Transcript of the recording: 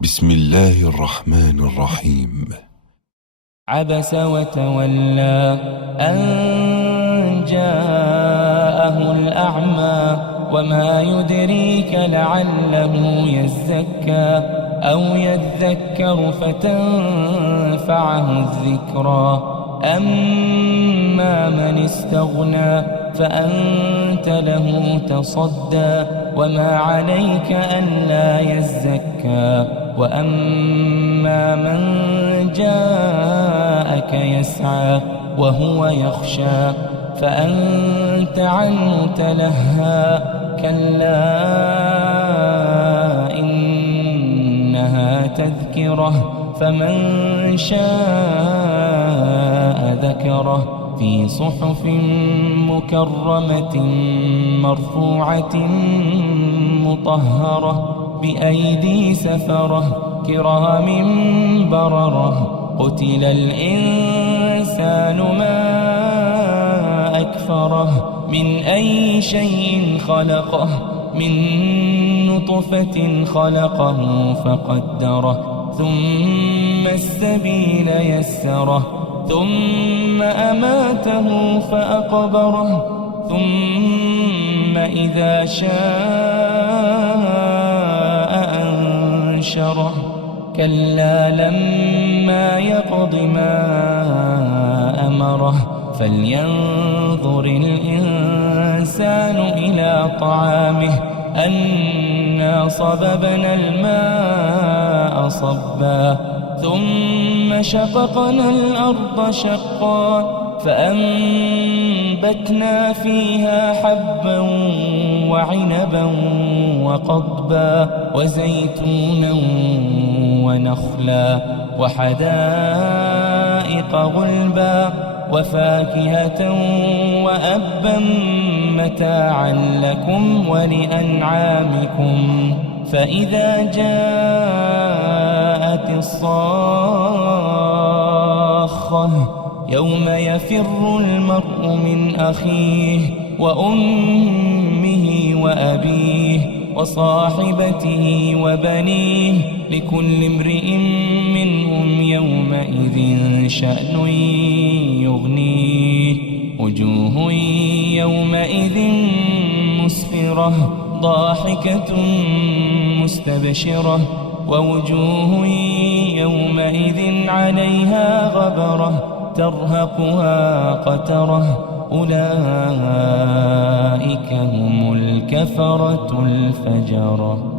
بسم الله الرحمن الرحيم. عبس وتولى أن جاءه الأعمى وما يدريك لعله يزكى أو يذكر فتنفعه الذكرى. أما من استغنى فأنت له تصدى وما عليك ألا يزكى. وأما من جاءك يسعى وهو يخشى فأنت عنه تلهى. كلا إنها تذكرة فمن شاء ذكره في صحف مكرمة مرفوعة مطهرة بأيدي سفرة كرام بررة. قتل الإنسان ما أكفره من أي شيء خلقه من نطفة خلقه فقدره ثم السبيل يسره ثم أماته فأقبره ثم إذا شاء أنشره. كلا لما يقض ما أمره فلينظر الإنسان إلى طعامه أنا صببنا الماء صبا ثم شققنا الأرض شقا فأنبتنا فيها حبا وعنبا وقضبا وزيتونا ونخلا وحدائق غلبا وفاكهة وأبا متاعا لكم ولأنعامكم. فإذا جاءت الصاخة يوم يفر المرء من أخيه وأمه وأبيه وصاحبته وبنيه لكل امرئ منهم يومئذ شأن يغنيه. وجوه يومئذ مسفرة ضاحكة مستبشرة ووجوه يومئذ عليها غبرة ترهقها قترة. أولئك هم الكفرة الفجرة.